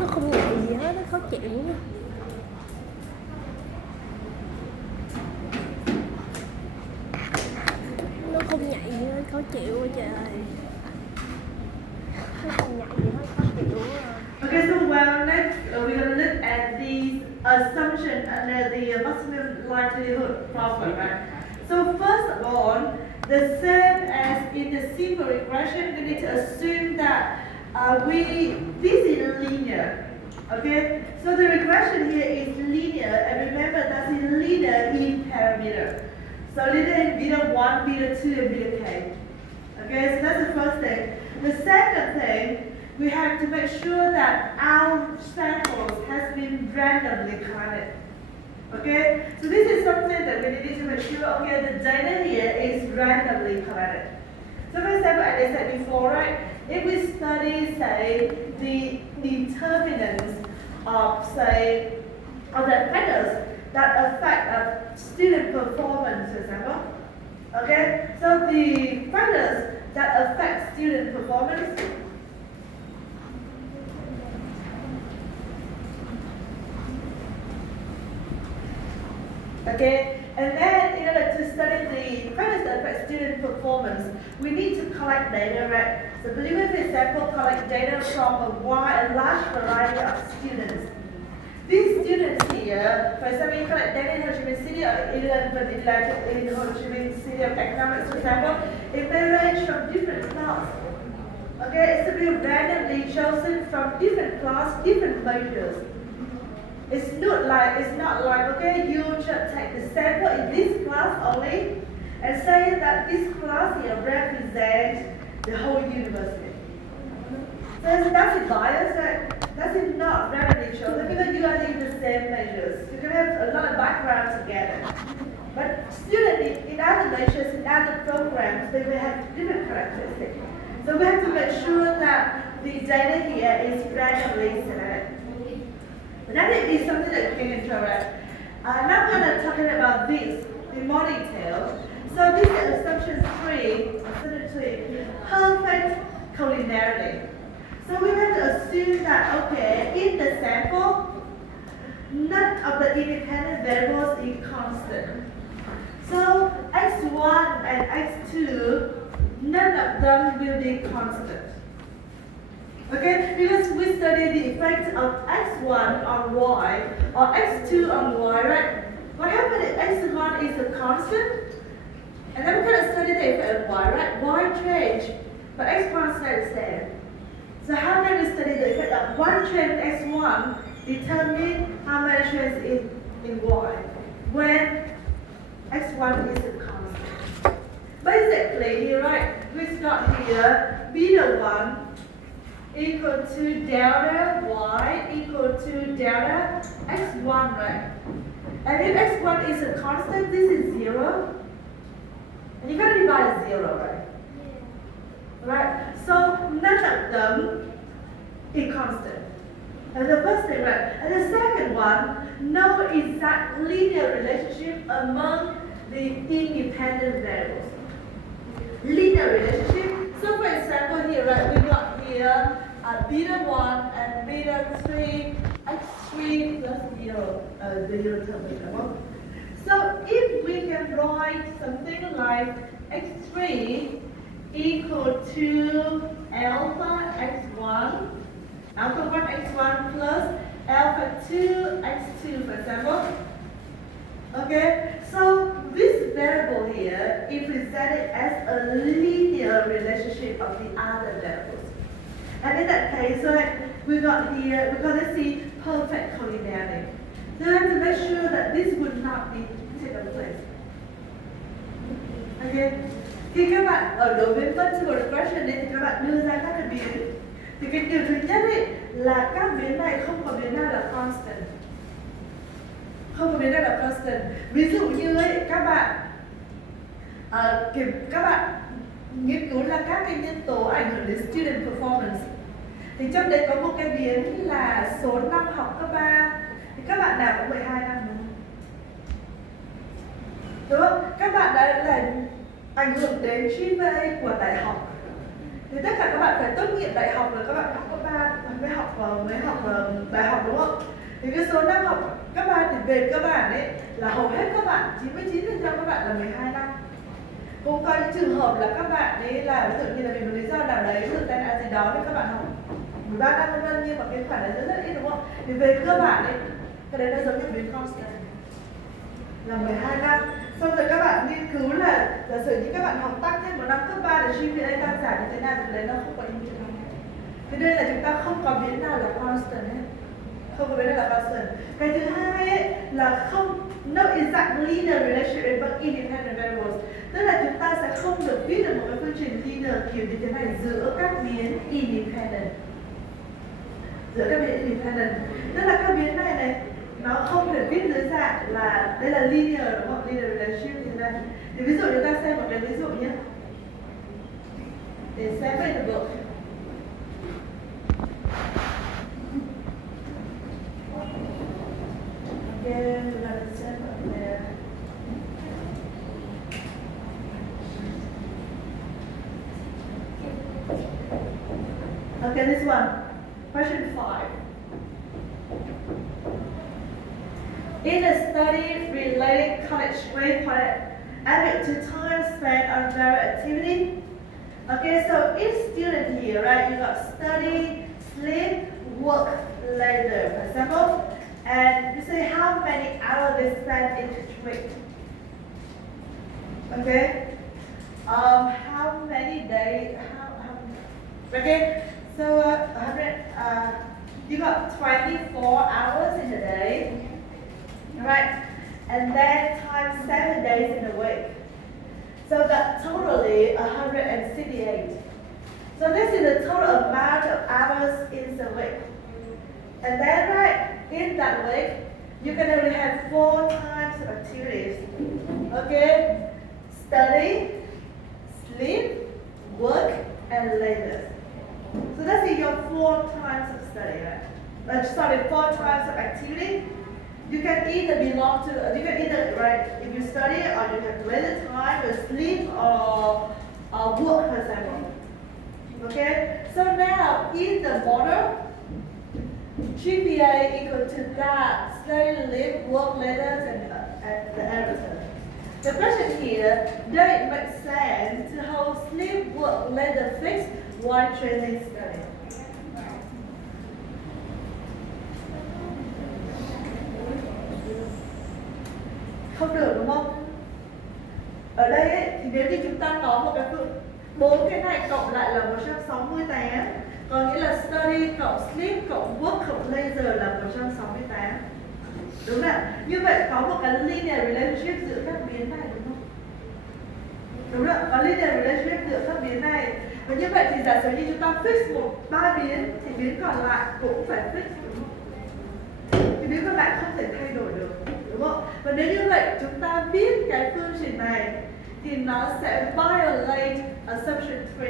Nó không nhạy gì hết, nó khó chịu. Nó không nhạy gì hết, khó chịu quá trời. Nó không nhạy gì hết, khó chịu. Okay, so next we're going to look at the assumption under the maximum likelihood problem, right? So first of all, the same as in the simple regression, we need to assume that this is linear. Okay, so the regression here is linear, and remember that's in linear in parameter. So linear in beta 1, beta 2, and beta k. Okay, so that's the first thing. The second thing, we have to make sure that our samples has been randomly collected. Okay, so this is something that we need to make sure, okay, the data here is randomly collected. So for example, as I said before, right, if we study, say, the determinants of, say, of the factors that affect student performance, for example, okay, so the factors that affect student performance, okay, and then in order to study the factors that affect student performance, we need to collect data, right? So believe me, for example, collect data from a large variety of students. These students here, for example, you collect data in Ho Chi Minh City or in Ho Chi Minh City of Economics, for example, it may range from different classes. Okay, it's to be randomly chosen from different class, different majors. It's not like, okay, you should take the sample in this class only and say that this class here represents the whole university. So that's a bias, right? That's not randomly chosen because you are in the same measures. You can have a lot of backgrounds together. But students in other measures, in other programs, they may have different characteristics. So we have to make sure that the data here is randomly selected. That is something that you can control, right? Now we're going to talk about this in more detail. So this is assumption 3, perfect collinearity. So we have to assume that, okay, in the sample, none of the independent variables is constant. So x1 and x2, none of them will be constant. Okay, because we study the effect of x1 on y or x2 on y, right? What happens if x1 is a constant? And then we're going to study the effect of y, right? Y change, but x1 stays the same. So how can we study the effect of one change in x1 determine how many changes in y when x1 is a constant? Basically, here, right, we start here, beta 1 equal to delta y equal to delta x1, right? And if x1 is a constant, this is 0. And you're going to divide 0, right? Right? So none of them is constant. And the first thing, right? And the second one, no exact linear relationship among the independent variables. Linear relationship. So for example here, right, we got here beta 1 and beta 3, x3 plus 0, the 0 term. So if we can write something like x3 equal to alpha x1, alpha 1 x1 plus alpha 2 x2, for example. Okay, so this variable here is presented as a linear relationship of the other variables. And in that case, right, we got here, we got to see perfect collinearity. So we have to make sure that this would not be taken place. Okay. Khi các bạn ở đối với multiple regression thì các bạn đưa ra các cái biến. Thì cái điều thứ nhất ấy là các biến này không có biến nào là constant. Không có biến nào là constant. Ví dụ như ấy, các bạn nghiên cứu là các cái nhân tố ảnh hưởng đến student performance. Thì trong đấy có một cái biến là là số năm học cấp 3 thì các bạn nào cũng 12 năm đúng không? Đúng không? Các bạn đã là ảnh hưởng đến GPA của đại học. Thì tất cả các bạn phải tốt nghiệp đại học rồi các bạn học cấp 3 mới học đại học đúng không? Thì cái số năm học cấp 3 thì về cơ bản ấy là hầu hết các bạn 99% các bạn là 12 năm. Cũng có những trường hợp là các bạn ấy là ví dụ như là vì một lý do nào đấy, ví dụ tai nạn gì đó thì các bạn học 13 năm vân, nhưng mà cái khoản đấy rất ít đúng không? Thì về cơ bản ấy cái đấy nó giống như biến constant là 12 năm. Xong rồi các bạn nghiên cứu là giả sử như các bạn học tăng thêm một năm cấp 3 để GPA tăng giảm như thế nào thì đấy nó không có ý nghĩa lắm. Thế nên là chúng ta không có biến nào là constant hết. Không có biến nào là constant. Cái thứ hai ấy là không no exact linear relationship but independent variables. Tức là chúng ta sẽ không được viết được một cái phương trình linear kiểu như thế này giữa các biến independent. Giữa các biến independent. Tức là các biến này nó không thể viết dưới dạng là đây là linear đúng không? Linear relationship như thế này. Thì ví dụ chúng ta xem một cái ví dụ nhé. Để xem về the book. Okay, we're gonna send up there. Okay, this one. Question 5. In a study relating college grade point added to time spent on various activity. Okay, so each student here, right, you got study, sleep, work later, for example. And you say how many hours they spend in each week. Okay? How many days? Okay? So 100. You got 24 hours in a day, right? And then times 7 days in a week. So that totally 168. So this is the total amount of hours in the week. And then, right, in that week, you can only have 4 types of activities. Okay? Study, sleep, work, and leisure. So that's your 4 types of study, right? 4 types of activity. You can either belong to, right, if you study or you have leisure time or sleep or work, for example. Okay? So now, in the model, GPA equal to that, study, live, work, letters, and the everything. The question here, does it make sense to hold sleep, work, letter fixed while training study? Không được đúng không? Ở đây ấy, thì nếu như chúng ta có một cái phương 4 cái này cộng lại là 168. Có nghĩa là study cộng sleep cộng work cộng leisure là 168. Đúng không? Như vậy có một cái linear relationship giữa các biến này đúng không? Đúng không? Có linear relationship giữa các biến này. Và như vậy thì giả sử như chúng ta fix 3 biến thì biến còn lại cũng phải fix đúng không? Thì biến còn lại không thể thay đổi được. Đúng không? Và nếu như vậy chúng ta viết cái phương trình này thì nó sẽ violate assumption 3.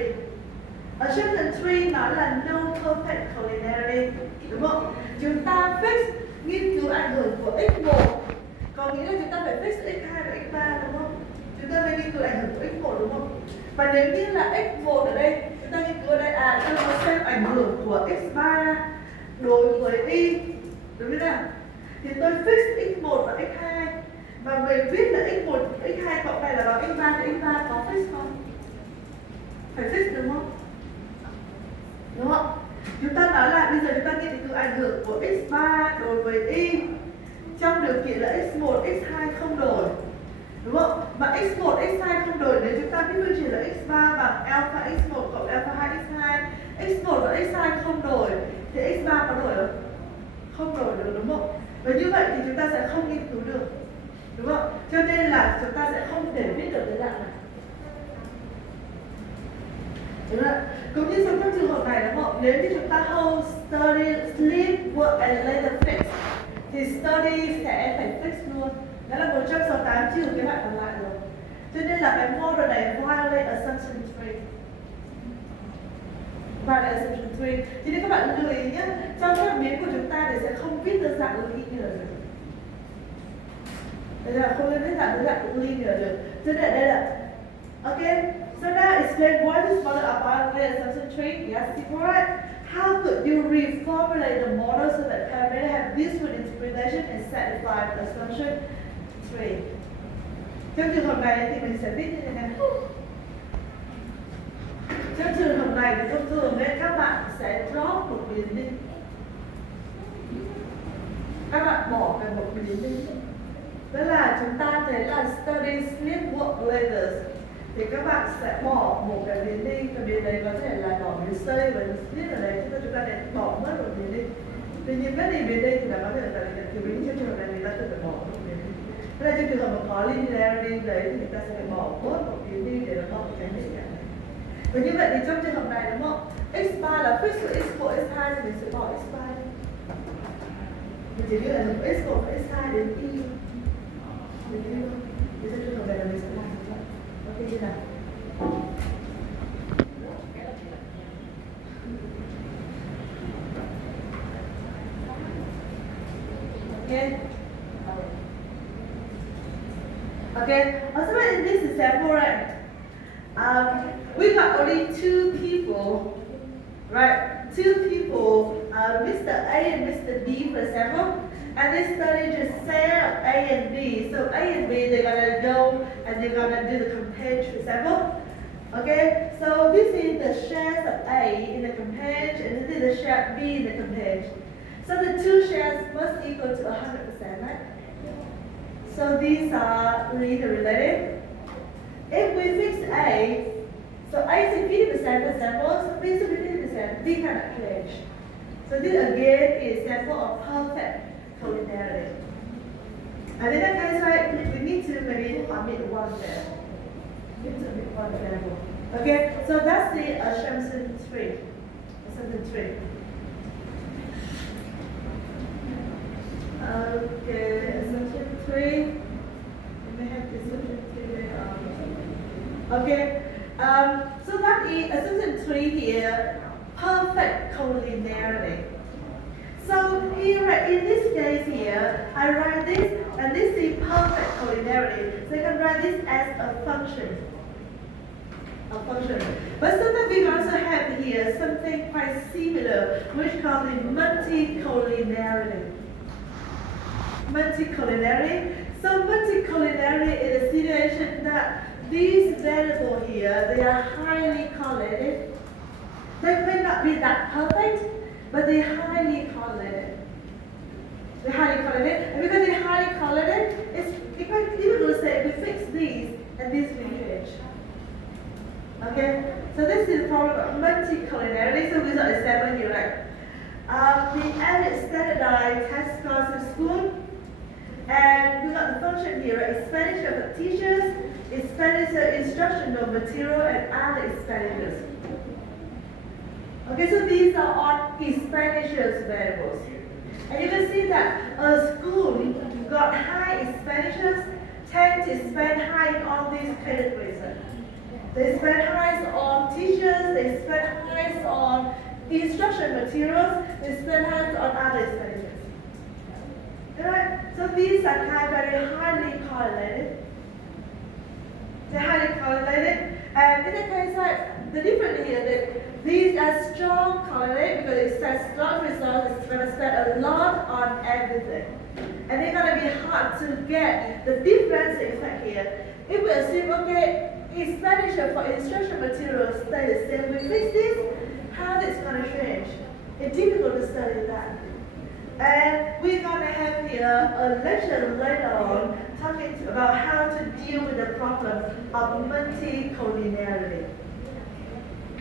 Assumption 3 nó là no perfect collinearity, đúng không? Chúng ta fix nghiên cứu ảnh hưởng của x1, có nghĩa là chúng ta phải fix x2 và x3 đúng không? Chúng ta phải nghiên cứu ảnh hưởng của x1 đúng không? Và nếu như là x1 ở đây, chúng ta nghiên cứu ở đây chúng ta xem ảnh hưởng của x3 đối với y, đúng không nào? Thì tôi fix x1 và x2 và mình viết là x1, x2 cộng này là bằng x3 thì x3 có fix không? Phải fix đúng không? Đúng không? Chúng ta nói là bây giờ chúng ta nghiên cứu ảnh hưởng của x3 đối với y trong điều kiện là x1, x2 không đổi. Đúng không? Mà x1, x2 không đổi nếu chúng ta viết phương trình là x3 bằng alpha x1 cộng alpha 2 x2. x1 và x2 không đổi thì x3 có đổi không? Không đổi được đúng không? Và như vậy thì chúng ta sẽ không nghiên cứu được. Đúng không? Cho nên là chúng ta sẽ không thể viết được cái dạng này. Đúng không? Cũng như trong các trường hợp này đúng không? Nếu như chúng ta hold study, sleep, work and later fix thì study sẽ phải fix luôn. Đó là 168 trừ cái bạn còn lại rồi. Cho nên là cái model này violate assumption 3. Violate assumption 3. Cho nên các bạn lưu ý nhé, trong các biến của chúng ta không viết đơn giản linear được. Đây là không viết đơn giản linear được. Cho nên đây là okay. So now explain why this model of biology assumption tree. Yes, people, right? How could you reformulate the model so that parameter have useful interpretation and satisfy the assumption tree? Trong trường hợp này thì mình sẽ viết như thế này. Trong trường hợp này thì thông thường nên các bạn sẽ drop một biến đi. Các bạn bỏ về một biến đi. Tức là chúng ta thấy là study sleep work letters thì các bạn sẽ bỏ một cái biến đi, cái biến đấy có thể là bỏ biến stay và sleep ở đấy, chúng ta để bỏ mất một biến đi. Tuy nhiên mất đi biến đi thì là có thể là cái biến trong trường hợp này người ta tự phải bỏ một biến đi. Thế là trong trường hợp mà có linearity đấy thì người ta sẽ phải bỏ bớt một biến đi để nó bỏ một cái gì cả. Và như vậy thì trong trường hợp này đúng không? x3 là fix của x1, x2 thì mình sẽ bỏ x3 đi. Mình chỉ biết là dùng x1 và x2 đến y. Mình biết không? Thì trong trường hợp này là mình sẽ làm như vậy. Ok chưa nào? Okay. Okay. Also in this example, right? We got only two people, right? Two people, Mr. A and Mr. B, for example. And they study just set of A and B. So A and B, they're gonna go and they're gonna do the compare, for example. Okay, so this is the shares of A in the compare, and this is the share of B in the compare. So the two shares must equal to 100%, right? So these are related. If we fix A, so A is 50%, for example, so B is 50%, B cannot change. So this again is example of perfect collinearity. And in that case, right, we need to maybe omit one there. We need to omit one variable. Okay, so that's the assumption tree. Assumption tree. Okay, assumption tree. We may have the assumption tree later on. Okay, so that is assumption tree here, perfect collinearity. So here, in this case here, I write this, and this is perfect collinearity. So I can write this as a function. A function. But sometimes we also have here something quite similar, which called the multicollinearity. Multicollinearity. So multicollinearity is a situation that these variables here, they are highly correlated. They may not be that perfect, but they're highly correlated. They're highly correlated, and because they're highly correlated, it's quite difficult to say we fix these and these will change. Okay, so this is the problem of multicollinearity. So we got an example here, right? We added standardized test scores in school, and we got the function here, expenditure of teachers, expenditure instructional material, and other expenditures. Okay, so these are all expenditures variables. And you can see that a school got high expenditures, tend to spend high on these categories. They spend high on teachers, they spend high on instruction materials, they spend high on other expenditures. Alright, so these are very highly correlated. They're highly correlated, and in the case, like, the difference here that these are strong correlated because it says strong results, it's going to spend a lot on everything. And they're going to be hard to get the difference effect here. If we assume, okay, expenditure for instruction materials stay the same, we fix this, how this going to change? It's difficult to study that. And we're going to have here a lecture later on talking about how to deal with the problem of multicollinearity.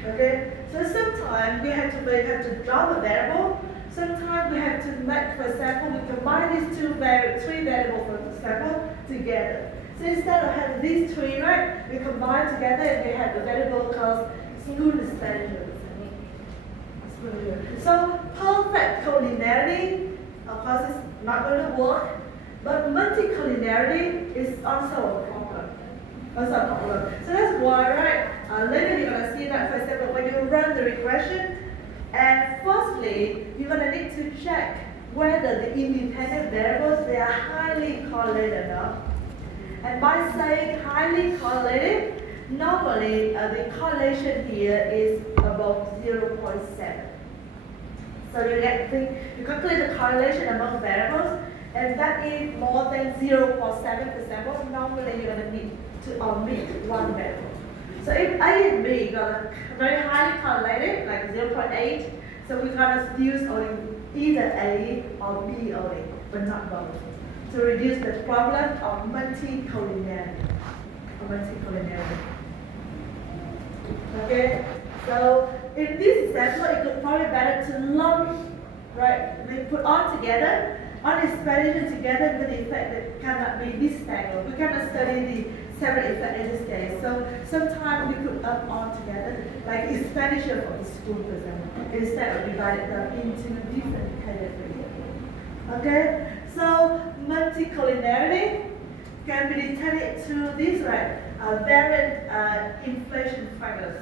Okay, so sometimes we have to drop a variable. Sometimes we have to make, for example, we combine these three variables, for example, together. So instead of having these three, right, we combine together and we have the variable called school expenditure. So perfect collinearity, of course, is not going to work, but multicollinearity is also a problem. So that's why, right, later you're going to see that, for example, when you run the regression, and firstly, you're going to need to check whether the independent variables, they are highly correlated or not. And by saying highly correlated, normally the correlation here is above 0.7. So you calculate the correlation among variables, and that is more than 0.7 per sample. Normally you're going to need to omit one variable. So if A and B got very highly correlated, like 0.8, so we're going to use only either A or B only, but not both, to reduce the problem of multicollinearity. Okay, so in this example, it could probably better to lump, right? We put all together, all explanation together with the effect that cannot be disentangled. We cannot study the separate effect in this case. So sometimes we put up all together, like expenditure for the school, for example, instead of dividing them into different categories. Okay, so multicollinearity can be detected through these, right? Variant inflation factors.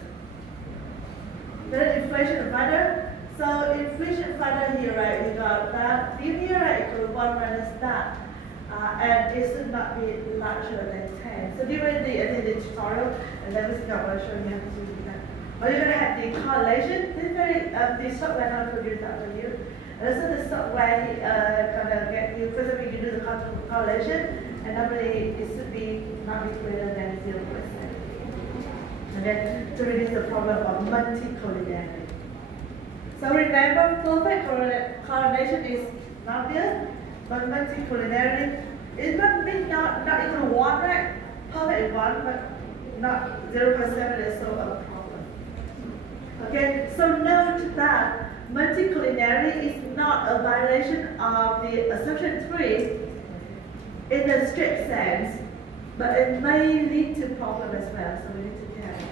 Variant inflation factor. So inflation factor here, right? We got that here, right? Equal 1 minus that, and it should not be larger than 10. So during the tutorial, and then we got what I show you how to do that. Or you're gonna have the correlation. The software not produce that for you. And so the software gonna get you. First of all, you do the correlation. And normally it should be not be greater than 0%. And then to reduce the problem of multicollinearity. So remember, perfect correlation is not there, but multicollinearity is not equal to 1, right? Perfect is 1, but not 0.7 is so a problem. Okay, so note that multicollinearity is not a violation of the assumption 3 in the strict sense, but it may lead to problem as well, so we need to care about that.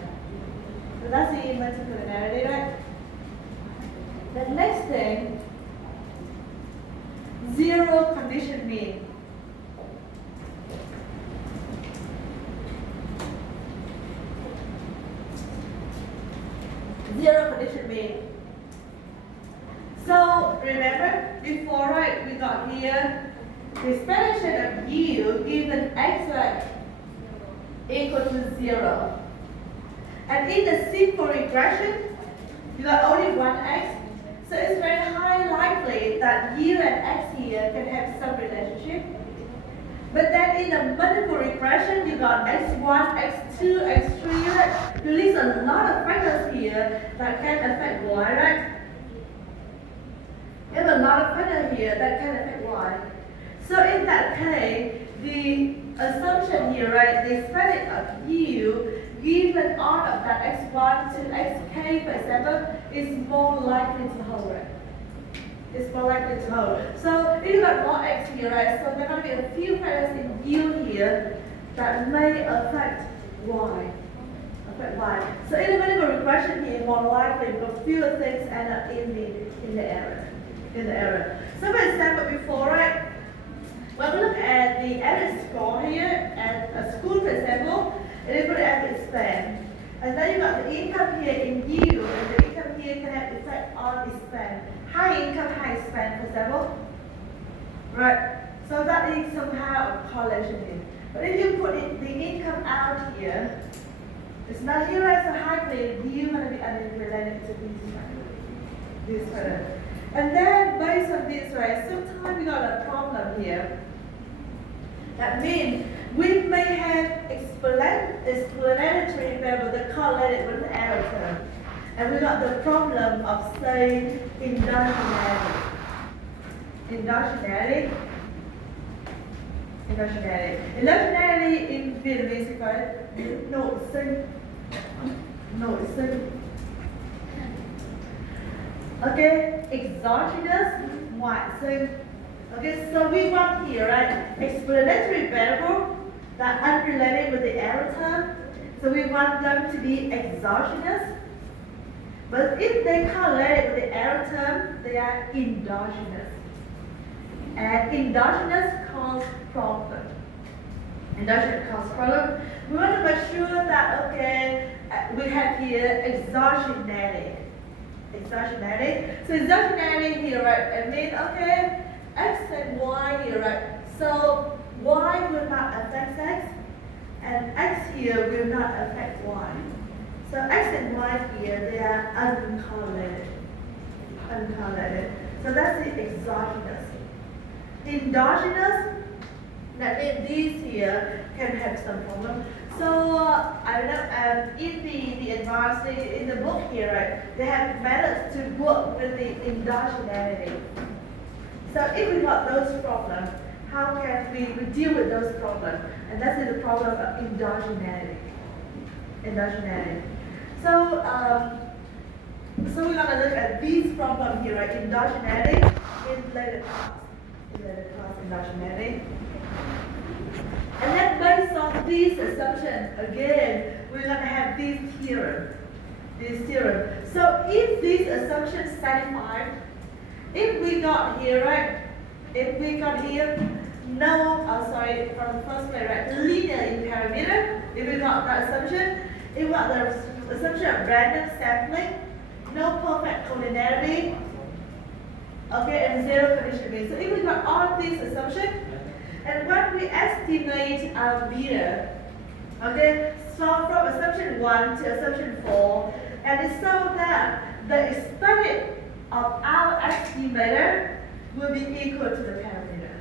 So that's the multicollinearity, right? The next thing, zero condition mean. Zero condition mean. So remember before, right, we got here the expansion of u given x equal to 0. And in the simple regression, you got only one x, so it's very high likely that u and x here can have some relationship. But then in the multiple regression, you got x1, x2, x3, right? You list a lot of factors here that can affect y, right? You have a lot of factors here that can affect y. So in that case, the assumption here, right, the exponent of u given all of that x1 to xk, for example, is more likely to hold, right? It's more likely to hold. So if you got more x here, right, so there are going to be a few factors in u here that may affect y. So in the multiple regression here, more likely because fewer things end up in the error. So for example, before, right? When we look at the average score here at a school, for example, it is the average spend. And then you got the income here in U, and the income here can have effect on the spend. High income, high spend, for example. Right? So that is somehow a correlation here. But if you put the income out here, it's not here as a highly U going to be unrelated to this further. And then based on this, right, sometimes we got a problem here. That means we may have explanatory variable that correlated with the error term. And we got the problem of, say, endogeneity. Endogeneity in Vietnamese is called nội sinh. Okay, exogenous, ngoại sinh. Okay, so we want here, right, explanatory variable that are unrelated with the error term. So we want them to be exogenous. But if they correlate with the error term, they are endogenous. And endogenous cause problem. We want to make sure that, okay, we have here exogeneity. So exogeneity here, right? I mean, okay, here, right? So y will not affect x, and x here will not affect y. So x and y here, they are uncorrelated. Uncorrelated. So that's the exogenous. Endogenous, that means these here can have some problem. So I don't know, in the advanced, in the book here, right, they have methods to work with the endogeneity. So if we got those problems, how can we deal with those problems? And that is the problem of endogeneity. Endogeneity. So, so we're gonna look at these problems here, right? Endogeneity in later class. In later class, endogeneity. And then based on these assumptions, again, we're gonna have this theorem. This theorem. So if these assumptions satisfied, if we got here, right? If we got here, no, sorry, from the first place, right? Linear in parameter. If we got that assumption, if we got the assumption of random sampling, no perfect collinearity, okay, and zero condition mean. So if we got all these assumptions, and when we estimate our beta, okay, so from assumption 1 to assumption 4, and it's so that the expected of our estimator will be equal to the parameter.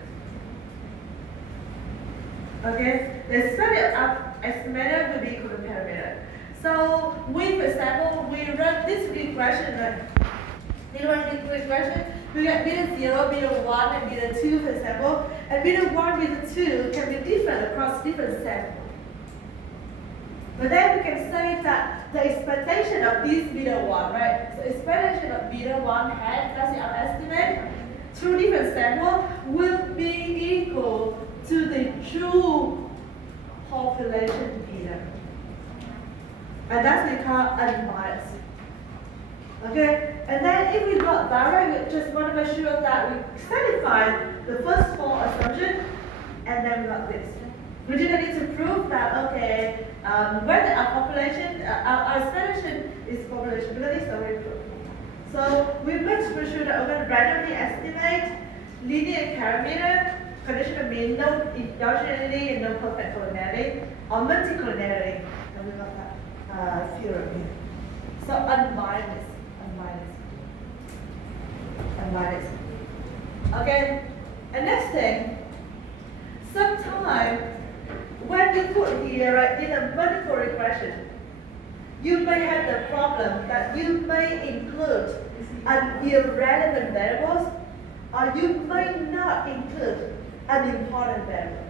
Okay, the expected of estimator will be equal to the parameter. So we, for example, we run this regression, right? We run this regression, we get beta 0, beta 1, and beta 2, for example. And beta 1, beta 2 can be different across different samples. But then we can say that the expectation of this beta 1, right? So expectation of beta 1 hat, that's our estimate, through different samples will be equal to the true population beta. And that's we call unbiased. Okay? And then if we got that right, we just want to make sure that we satisfy the first 4 assumptions, and then we got this. We didn't need to prove that, okay, whether our population, our expectation is population, because it's already proved. So we make sure that we're going to randomly estimate linear parameter, condition of mean, no endogeneity, and no perfect collinearity, or multicollinearity. And we got that theorem here. So unbiased. Okay, and next thing, sometimes when you put here, right, in a multiple regression, you may have the problem that you may include an irrelevant variables, or you may not include an important variable.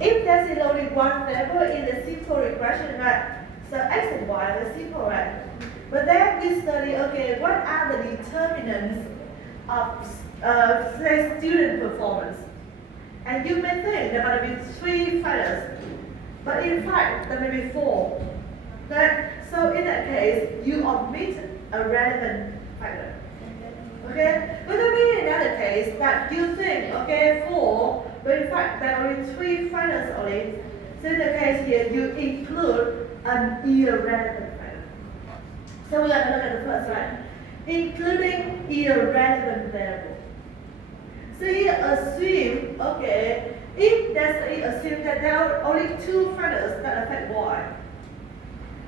If there's only one variable in the simple regression, right, so x and y are simple, right? But then we study, okay, what are the determinants of, say, student performance? And you may think there are going to be 3 factors, but in fact, there may be 4. Okay? So in that case, you omit a relevant factor. Okay? But there may be another case that you think, okay, 4, but in fact, there are only 3 factors only. So in the case here, you include an irrelevant factor. So we are going to look at the first one, including irrelevant variable. So here assume, okay, if there's assume that there are only 2 factors that affect y,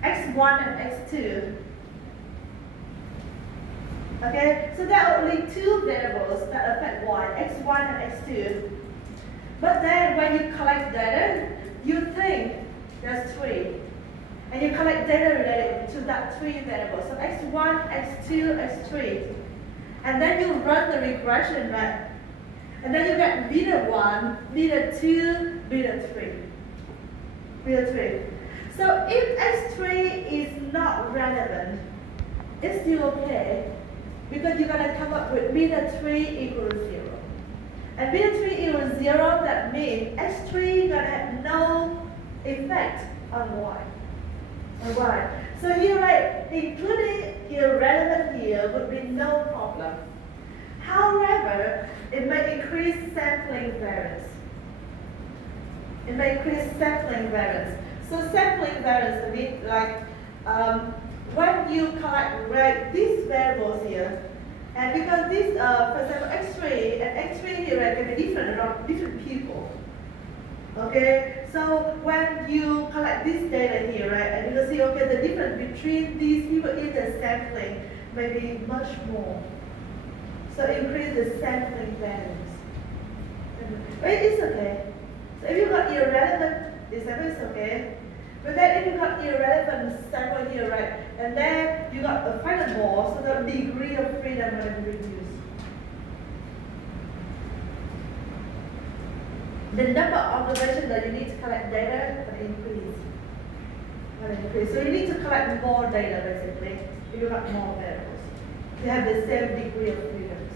x1 and x2. Okay, so there are only 2 variables that affect y, x1 and x2. But then when you collect data, you think there's 3. And you collect data related to that 3 variables. So x1, x2, x3. And then you run the regression, right? And then you get beta 1, beta 2, beta 3. Beta 3. So if x3 is not relevant, it's still okay. Because you're going to come up with beta 3 equals 0. And beta 3 equals 0, that means x3 going to have no effect on y. Right. So here, right, including irrelevant here would be no problem. However, it may increase sampling variance. It may increase sampling variance. So sampling variance means like when you collect these variables here, and because this, for example, x3 and x3 here, right, can be different around different people. Okay, so when you collect this data here, right, and you can see, okay, the difference between these people in the sampling may be much more. So increase the sampling values. But it's okay. So if you got irrelevant example, it's okay. But then if you got irrelevant sample here, right, and then you got a final more, so the degree of freedom will be reduced. The number of observations that you need to collect data will increase. So you need to collect more data basically if you got more variables. You have the same degree of freedoms.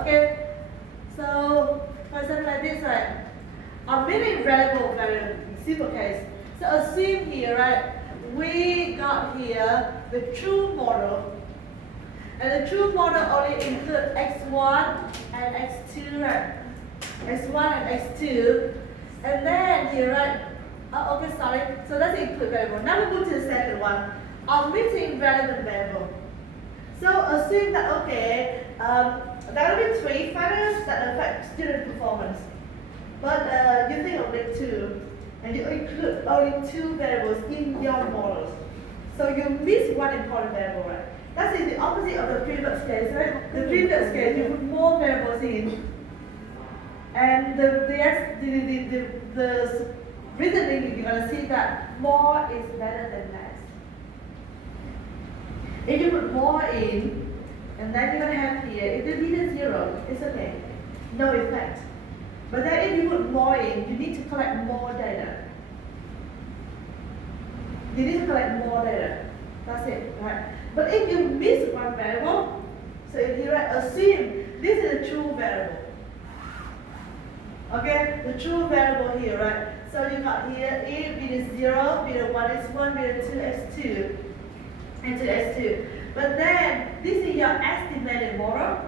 Okay. So for example like this, right? Omitting reliable variable, simple case. So assume here, right? We got here the true model. And the true model only includes x1 and x2, right? x1 and x2. And then here, right? Oh, okay, sorry. So let's include variable. Now we move to the second one. Omitting relevant variable. So assume that, okay, there will be 3 factors that affect student performance. But you think of the 2, and you include only 2 variables in your models. So you miss one important variable, right? That is the opposite of the previous case, right? The previous case, you put more variables in, and the reasoning, you're going to see that more is better than less. If you put more in, and then you're going to have here, if the beta 0, it's okay, no effect. But then if you put more in, you need to collect more data. You need to collect more data. That's it, right? But if you miss one variable, so if you assume this is a true variable. Okay, the true variable here, right? So you got here A, beta 0, beta 1 is 1, beta 2 is 2, and 2 is 2. But then this is your estimated model.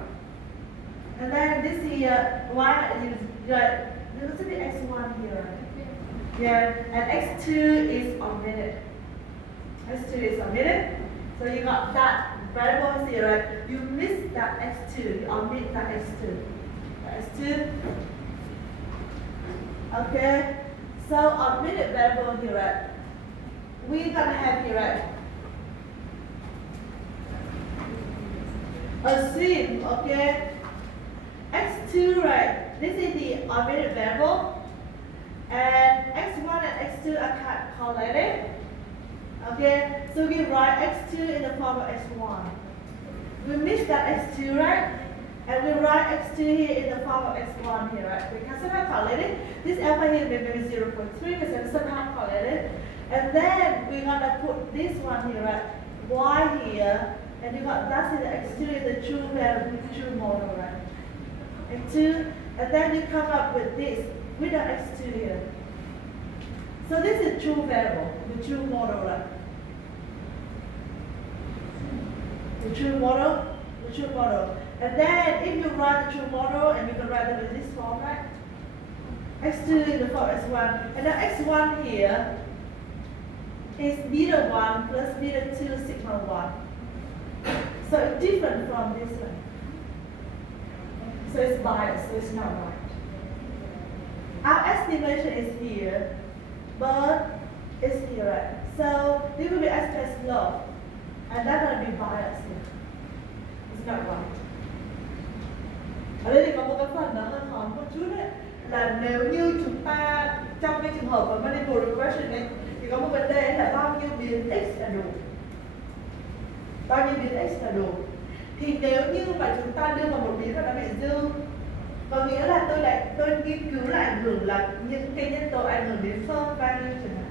And then this is your y, there must be x1 here, right? Yeah, and x2 is omitted. x2 is omitted. So you got that variable here, right? You miss that x2, you omit that x2. x2. Okay, so omitted variable here, right? We're gonna have here, right? Assume, okay, x2, right? This is the omitted variable, and x1 and x2 are correlated. Okay, so we write x2 in the form of x1. We miss that x2, right? And we write x2 here in the form of x1 here, right? Because somehow correlated. This alpha here may be 0.3 because somehow correlated. And then we're gonna put this one here, right? Y here, and you got that's in the x2 in the true variable, true model, right? x2, and then you come up with this with the x2 here. So this is true variable, the true model, right? The true model, the true model. And then if you write the true model, and you can write it in this form, right? x2 in the form x1, and then x1 here is beta 1 plus beta 2 sigma 1. So it's different from this one. So it's biased, so it's not right. Our estimation is here, but it's here, right? So this will be S slope, and that's going to be biased here. It's not right. Ở đây thì có một cái phần nó hơi khó một chút đấy, là nếu như chúng ta trong cái trường hợp của multiple regression ấy, thì có một vấn đề là bao nhiêu biến x là đủ. Bao nhiêu biến x là đủ. Thì nếu như mà chúng ta đưa vào một biến và nó bị dư, có nghĩa là tôi nghiên cứu là ảnh hưởng là những cái nhân tố ảnh hưởng đến firm value chẳng hạn.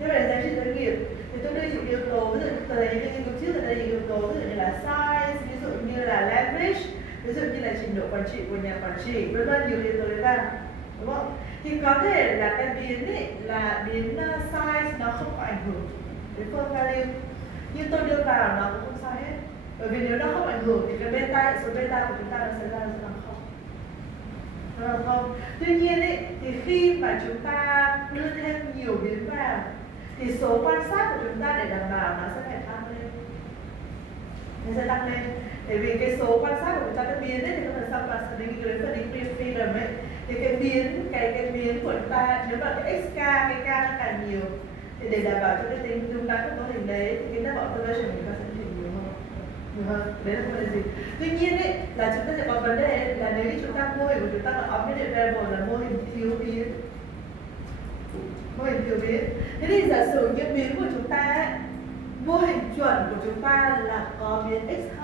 Thế là giá trị doanh nghiệp thì tôi đưa những yếu tố, ví dụ như tôi lấy những yếu tố trước, tôi lấy những yếu tố ví dụ như là size, ví dụ như là leverage, ví dụ như là trình độ quản trị của nhà quản trị, vân vân, nhiều yếu tố đấy vào, đúng không? Thì có thể là cái biến ấy là biến size nó không có ảnh hưởng đến firm value, nhưng tôi đưa vào nó cũng không sao hết, bởi vì nếu nó không ảnh hưởng thì cái beta, số beta của chúng ta nó sẽ ra là không. Đúng không? Tuy nhiên ấy, thì khi mà chúng ta đưa thêm nhiều biến vào thì số quan sát của chúng ta để đảm bảo nó sẽ phải tăng lên. Nó sẽ tăng lên. Bởi vì cái số quan sát của chúng ta cái biến ấy thì nó là sao mà đến cái degree of freedom ấy, thì cái biến của chúng ta nếu mà cái xk cái k nó càng nhiều thì để đảm bảo cho cái tính chúng ta cái mô hình đấy thì cái number observation của chúng ta sẽ thể nhiều hơn. Đấy là không phải gì. Tuy nhiên ấy là chúng ta sẽ có vấn đề là nếu như chúng ta mô hình của chúng ta là omitted variable là mô hình thiếu biến, thế thì giả sử như biến của chúng ta ấy, mô hình chuẩn của chúng ta là có biến x2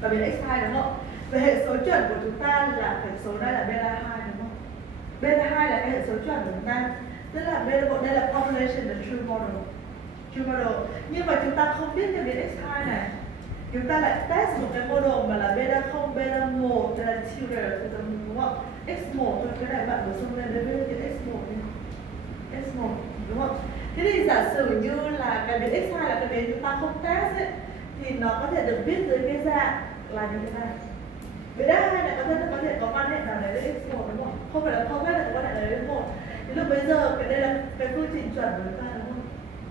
và biến x2 đúng không? Và hệ số chuẩn của chúng ta là hệ số này là beta 2 đúng không? Beta 2 là cái hệ số chuẩn của chúng ta, tức là beta 1 đây là population là true model. Nhưng mà chúng ta không biết cái biến x2 này, chúng ta lại test một cái model mà là beta 0, beta 1 hay là tutor đúng không? x1 thôi, cái này bạn bổ sung lên đây với cái x1 đi. x1 đúng không? Thế thì giả sử như là cái biến x2 là cái biến chúng ta không test ấy, thì nó có thể được viết dưới cái dạng là như thế này. Biến x2 này có thể có quan hệ nào đấy với x1 đúng không? Không phải là không biết là có quan hệ nào đấy với 1. Thì lúc bây giờ cái đây là cái phương trình chuẩn của chúng ta đúng không?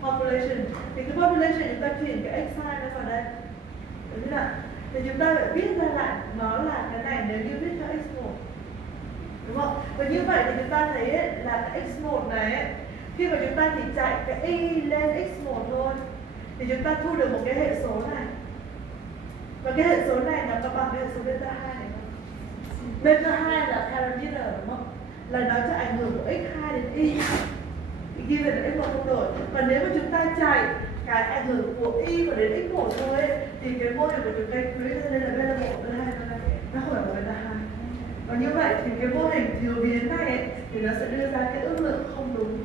Population. Thì cái population chúng ta chuyển cái x2 nó vào đây. Đúng chưa nào? Thì chúng ta phải viết ra lại nó là cái này nếu như viết cho x1. Đúng không? Và như vậy thì chúng ta thấy ấy, là cái x1 này ấy, khi mà chúng ta chỉ chạy cái y lên x1 thôi thì chúng ta thu được một cái hệ số này. Và cái hệ số này nó có bằng cái hệ số beta 2 này không? Beta 2 là parameter đúng không? Là nó sẽ ảnh hưởng của x2 đến y. Ghi về là x1 không đổi. Và nếu mà chúng ta chạy cái ảnh hưởng của y và đến x1 thôi ấy, thì cái mô hình của chúng ta quý lên đây là beta 1, beta 2, nó không phải là beta 2. Và như vậy thì cái mô hình thiếu biến này ấy, thì nó sẽ đưa ra cái ước lượng không đúng.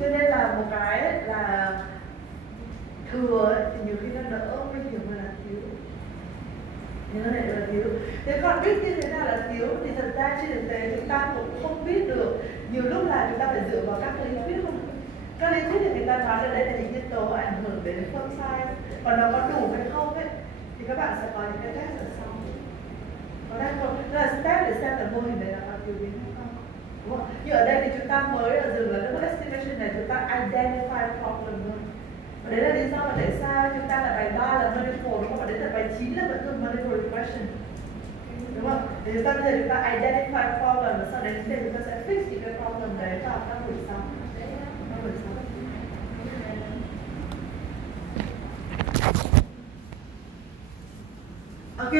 Cho nên là một cái ấy, là thừa ấy, thì nhiều khi nó đỡ nguy hiểm hơn là thiếu. Thì nó lại là thiếu. Thế còn biết như thế nào là thiếu thì thật ra trên thực tế chúng ta cũng không biết được. Nhiều lúc là chúng ta phải dựa vào các lý thuyết không? Các lý thuyết thì người ta nói là đây là những nhân tố ảnh hưởng đến phương sai. Còn nó có đủ hay không ấy thì các bạn sẽ có những cái test ở sau. Có đang không? Đó là step để xem là mô hình này là có thiếu biến hay không. Đúng không? Như ở đây thì chúng ta mới ở dừng là cái estimation này chúng ta identify problem thôi. Và đấy là lý do mà tại sao chúng ta là bài 3 là multiple đúng không? Và đấy là bài 9 là vẫn còn multiple regression. Đúng không? Thì chúng ta bây giờ chúng ta identify problem và sau đấy chúng ta sẽ fix những cái problem đấy vào các buổi sau. Ok.